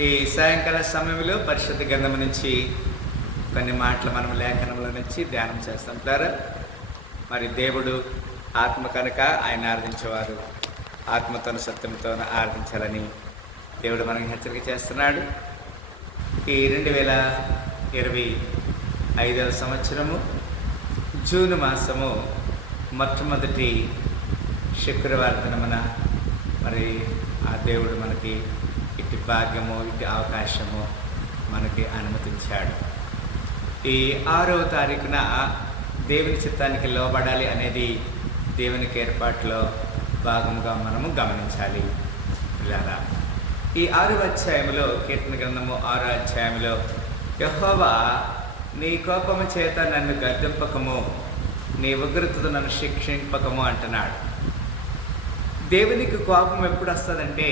ఈ సాయంకాల సమయంలో పరిశుద్ధ గ్రంథం నుంచి కొన్ని మాటలు మనం లేఖనంలో నుంచి ధ్యానం చేస్తాం పిల్లరా. మరి దేవుడు ఆత్మ కనుక ఆయన ఆరాధించేవారు ఆత్మతోను సత్యంతోను ఆరాధించాలని దేవుడు మనకి హెచ్చరిక చేస్తున్నాడు. ఈ 2025 సంవత్సరము జూన్ మాసము మొట్టమొదటి శుక్రవారం దినమున మరి ఆ దేవుడు మనకి ఇటు భాగ్యము ఇటు అవకాశము మనకి అనుమతించాడు. ఈ 6వ తారీఖున దేవుని చిత్తానికి లోబడాలి అనేది దేవునికి ఏర్పాటులో భాగముగా మనము గమనించాలి పిల్లరా. ఈ 6వ అధ్యాయంలో కీర్తన గ్రంథము 6వ అధ్యాయంలో యెహోవా నీ కోపము చేత నన్ను గద్దింపకము, నీ ఉగ్రతతో నన్ను శిక్షింపకము అంటున్నాడు. దేవునికి కోపం ఎప్పుడు వస్తుందంటే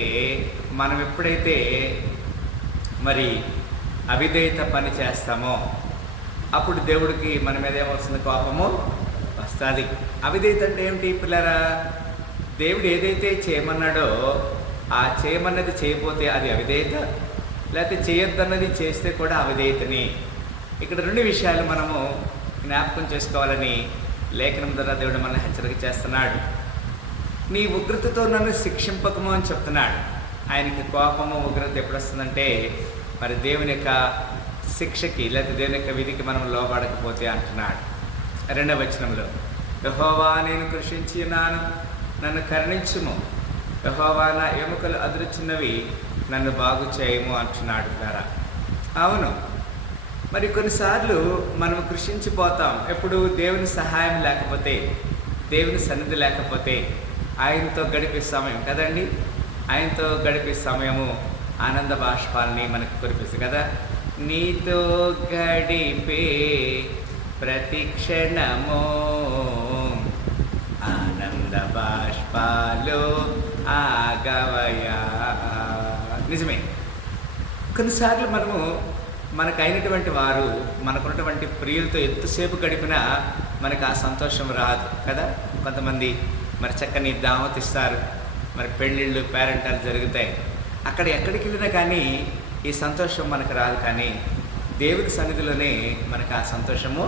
మనం ఎప్పుడైతే మరి అవిధేయత పని చేస్తామో అప్పుడు దేవుడికి మన మీద ఏమవుతుంది, కోపము వస్తుంది. అవిధేయత అంటే ఏమిటి పిల్లరా? దేవుడు ఏదైతే చేయమన్నాడో ఆ చేయమన్నది చేయకపోతే అది అవిధేయత, లేకపోతే చేయొద్దన్నది చేస్తే కూడా అవిధేయతని. ఇక్కడ 2 విషయాలు మనము జ్ఞాపకం చేసుకోవాలని లేఖనం ద్వారా దేవుడు మనల్ని హెచ్చరిక చేస్తున్నాడు. నీ ఉగ్రతతో నన్ను శిక్షింపకము అని చెప్తున్నాడు. ఆయనకి కోపము ఉగ్రత ఎప్పుడు వస్తుందంటే మరి దేవుని యొక్క శిక్షకి లేకపోతే దేవుని యొక్క విధికి మనం లోబడకపోతే అంటున్నాడు. 2వ వచనంలో యెహోవా నేను కృషించి ఉన్నాను, నన్ను కరుణించుము, యెహోవా నా ఎముకలు అదురుచున్నవి, నన్ను బాగు చేయము అంటున్నాడు ద్వారా. అవును, మరి కొన్నిసార్లు మనం కృషించిపోతాం. ఎప్పుడు దేవుని సహాయం లేకపోతే, దేవుని సన్నిధి లేకపోతే, ఆయనతో గడిపే సమయం కదండి, ఆయనతో గడిపే సమయము ఆనంద బాష్పాలని మనకు కురిపిస్తుంది కదా. నీతో గడిపే ప్రతి క్షణము ఆనంద బాష్పాలు ఆగవయా. నిజమే, కొన్నిసార్లు మనకు అయినటువంటి వారు మనకున్నటువంటి ప్రియులతో ఎంతసేపు గడిపినా మనకు ఆ సంతోషం రాదు కదా. కొంతమంది మరి చక్కని దావత్ ఇస్తారు, మరి పెళ్ళిళ్ళు పేరెంటాలు జరుగుతాయి. అక్కడ ఎక్కడికి వెళ్ళినా కానీ ఈ సంతోషం మనకు రాదు. కానీ దేవుని సన్నిధిలోనే మనకు ఆ సంతోషము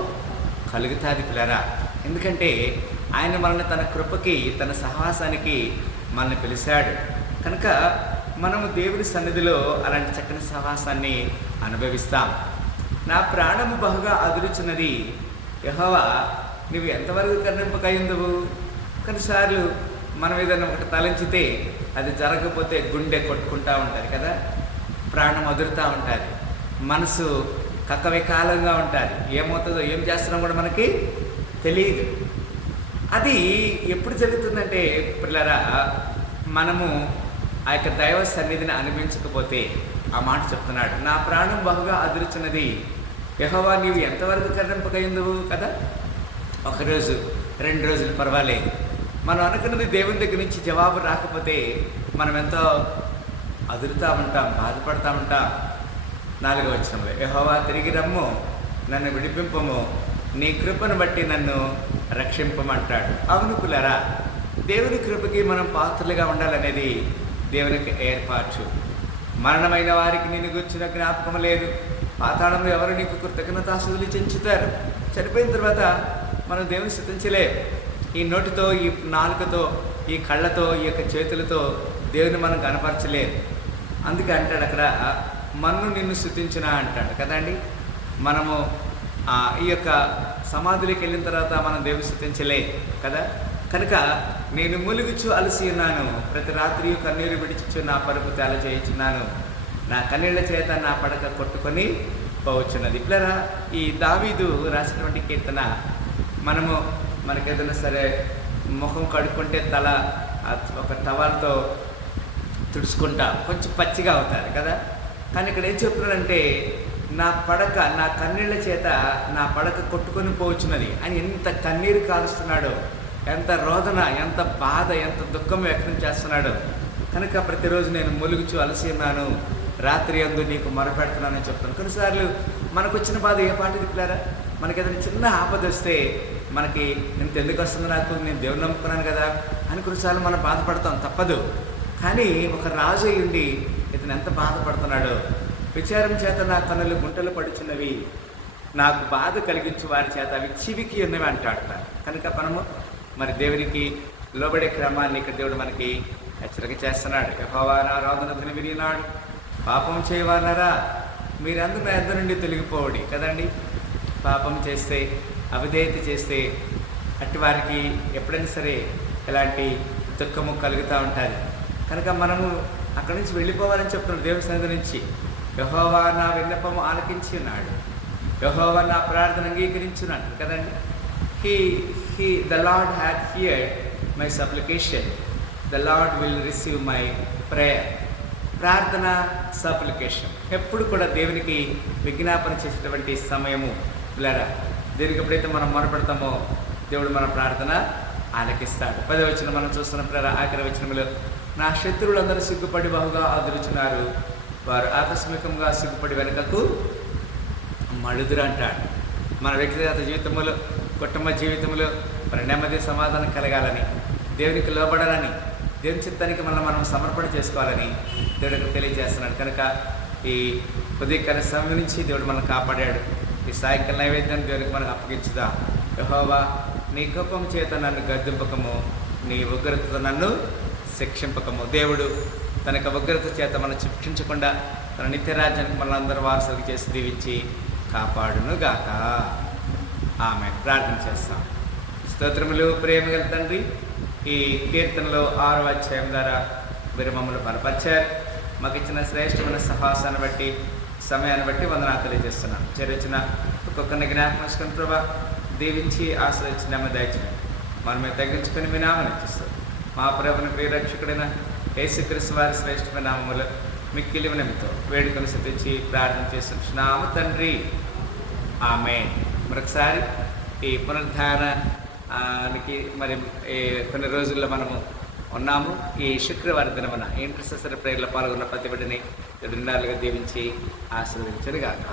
కలుగుతుంది పిల్లరా. ఎందుకంటే ఆయన మనల్ని తన కృపకి తన సహవాసానికి మనల్ని పిలిచాడు కనుక మనము దేవుని సన్నిధిలో అలాంటి చక్కని సహవాసాన్ని అనుభవిస్తాం. నా ప్రాణము బహుగా అదురుచున్నది, యెహోవా నువ్వు ఎంతవరకు కరుణింపకయుందువు. కొన్నిసార్లు మనం ఏదైనా ఒకటి తలంచితే అది జరగకపోతే గుండె కొట్టుకుంటూ ఉంటుంది కదా, ప్రాణం అదురుతూ ఉంటుంది, మనసు కక్కవికాలంగా ఉంటుంది, ఏమవుతుందో ఏం చేస్తున్నాం కూడా మనకి తెలియదు. అది ఎప్పుడు జరుగుతుందంటే పిల్లరా, మనము ఆ యొక్క దైవ సన్నిధిని అనిపించకపోతే. ఆ మాట చెప్తున్నాడు, నా ప్రాణం బహుగా అదురుచున్నది, యెహోవా నీవు ఎంతవరకు కరుణింపకయుందువు కదా. 1 రోజు 2 రోజులు పర్వాలేదు, మనం అనుకున్నది దేవుని దగ్గర నుంచి జవాబు రాకపోతే మనం ఎంతో అదురుతూ ఉంటాం, బాధపడతా ఉంటాం. 4వ వచనంలో యెహోవా తిరిగి రమ్ము, నన్ను విడిపింపము, నీ కృపను బట్టి నన్ను రక్షింపమంటాడు. అవును పిల్లరా, దేవుని కృపకి మనం పాత్రలుగా ఉండాలనేది దేవునికి ఏర్పాటు. మరణమైన వారికి నిన్ను గుర్చిన జ్ఞాపకం లేదు, పాతాళంలో ఎవరు నీకు కృతజ్ఞతాస్తుతులు చెంచుతారు. చనిపోయిన తర్వాత మనం దేవుని స్తుతించలేం. ఈ నోటితో, ఈ నాలుకతో, ఈ కళ్ళతో, ఈ యొక్క చేతులతో దేవుని మనం కనపరచలేదు. అందుకే అంటాడు అక్కడ, మన్ను నిన్ను స్తుతించిన అంటాడు కదండి. మనము ఈ యొక్క సమాధిలోకి వెళ్ళిన తర్వాత మనం దేవుని స్తుతించలే కదా. కనుక నేను ములుగుచు అలసి ఉన్నాను, ప్రతి రాత్రి కన్నీరు విడిచిచ్చు నా పరుపు తేల చేయించున్నాను, నా కన్నీళ్ల చేత నా పడక కొట్టుకొని పోవచ్చున్నది. ఇట్లరా ఈ దావీదు రాసినటువంటి కీర్తన మనకేదైనా సరే ముఖం కడుక్కుంటే తల ఒక టవల్తో తుడుచుకుంటా కొంచెం పచ్చిగా అవుతుంది కదా. కానీ ఇక్కడ ఏం చెప్తున్నాడంటే నా కన్నీళ్ల చేత నా పడక కొట్టుకొని పోవచ్చున్నది అని ఎంత కన్నీరు కాలుస్తున్నాడో, ఎంత రోదన, ఎంత బాధ, ఎంత దుఃఖం వ్యక్తం చేస్తున్నాడో. కనుక ప్రతిరోజు నేను ములుగుచు అలసి ఉన్నాను, రాత్రి అందు నీకు మొరపెడుతున్నానని చెప్తాను. కొన్నిసార్లు మనకు వచ్చిన బాధ ఏ పాటిది పిల్లారా? మనకి ఏదైనా చిన్న ఆపద వస్తే మనకి ఇంత ఎందుకు వస్తుంది, నాకు నేను దేవుని నమ్ముకున్నాను కదా అని కొన్నిసార్లు మనం బాధపడతాం, తప్పదు. కానీ ఒక రాజు అయ్యుండి ఇతను ఎంత బాధపడుతున్నాడో. విచారం చేత నా కన్నులు గుంటలు పడుచున్నవి, నాకు బాధ కలిగించు వారి చేత అవి చివికి ఉన్నవి అంటాడు. కనుక మనము మరి దేవునికి లోబడే క్రమాన్ని ఇక్కడ దేవుడు మనకి హెచ్చరిక చేస్తున్నాడు. యెహోవా నా రోదన ధ్వని వినినాడు, పాపం చేయవాలరా మీరందరూ నా యొద్ద నుండి తొలగిపోవడి. కదండి, పాపం చేస్తే, అవిధేయత చేస్తే అట్టి వారికి ఎప్పుడైనా సరే ఎలాంటి దుఃఖము కలుగుతూ ఉంటుంది. కనుక మనము అక్కడి నుంచి వెళ్ళిపోవాలని చెప్తున్నాడు దేవుని సన్నిధి నుంచి. యెహోవా నా విన్నపము ఆలకించి ఉన్నాడు, యెహోవా నా ప్రార్థన అంగీకరించున్నాడు కదండి. The Lord hath heard my supplication, the Lord will receive my prayer. ప్రార్థన, సప్లికేషన్ ఎప్పుడు కూడా దేవునికి విజ్ఞాపన చేసేటువంటి సమయము పిల్లరా. దీనికి ఎప్పుడైతే మనం మొరపెడతామో దేవుడు మన ప్రార్థన ఆలకిస్తాడు. 10వ వచనం మనం చూస్తున్న పిల్లరా, ఆఖరి వచనంలో నా శత్రువులందరూ సిగ్గుపడి బహుగా ఆదరించున్నారు, వారు ఆకస్మికంగా సిగ్గుపడి వెనుకకు మడుదురు అంటాడు. మన వ్యక్తిగత జీవితంలో, కుటుంబ జీవితంలో మరి నెమ్మది సమాధానం కలగాలని, దేవునికి లోబడాలని, దేవుని చిత్తానికి మనం సమర్పణ చేసుకోవాలని దేవుడికి తెలియజేస్తున్నాడు. కనుక ఈ ఉదయకాల సమయం నుంచి దేవుడు మనల్ని కాపాడాడు. ఈ సాయంకాల నైవేద్యాన్ని దేవునికి మనం అప్పగించుదా. యెహోవా నీ కోపం చేత నన్ను గద్దింపకము, నీ ఉగ్రతతో నన్ను శిక్షింపకము. దేవుడు తన యొక్క ఉగ్రత చేత మనం శిక్షించకుండా తన నిత్యరాజ్యానికి మనందరూ వారసులకు చేసి దీవించి కాపాడును గాక. ఆమె ప్రార్థన చేస్తాం. స్తోత్రములు ప్రేమ గల తండ్రి, ఈ కీర్తనలో 6వ అధ్యాయం ద్వారా మీరు మమ్మల్ని బలపరిచారు. మాకు ఇచ్చిన శ్రేష్టమైన సహాసాన్ని బట్టి, సమయాన్ని బట్టి వందనాలు తెలియజేస్తున్నాం. చేరొచ్చిన ఒక్కొక్కరిని జ్ఞాపకం ప్రభా దీవించి ఆశ్రయించి నెమ్మది దయచేయండి. మనమే తగ్గించుకొని మీ నామం ఇచ్చిస్తాం. మా ప్రభుని ప్రియరక్షకుడైన యేసుక్రీస్తు వారి శ్రేష్టమైన నామములో మిక్కిలి వినమితో వేడుకొని స్తుతించి ప్రార్థన చేస్తున్నాము తండ్రి. ఆమేన్. మరొకసారి ఈ పునరుద్ధానానికి మరి కొన్ని రోజుల్లో మనము ఉన్నాము. ఈ శుక్రవారం దినమున ఇంటర్సెసరీ ప్రేయర్లో పాల్గొన్న ప్రతి బిడ్డని 2 దీవించి ఆశీర్వదించను గాక.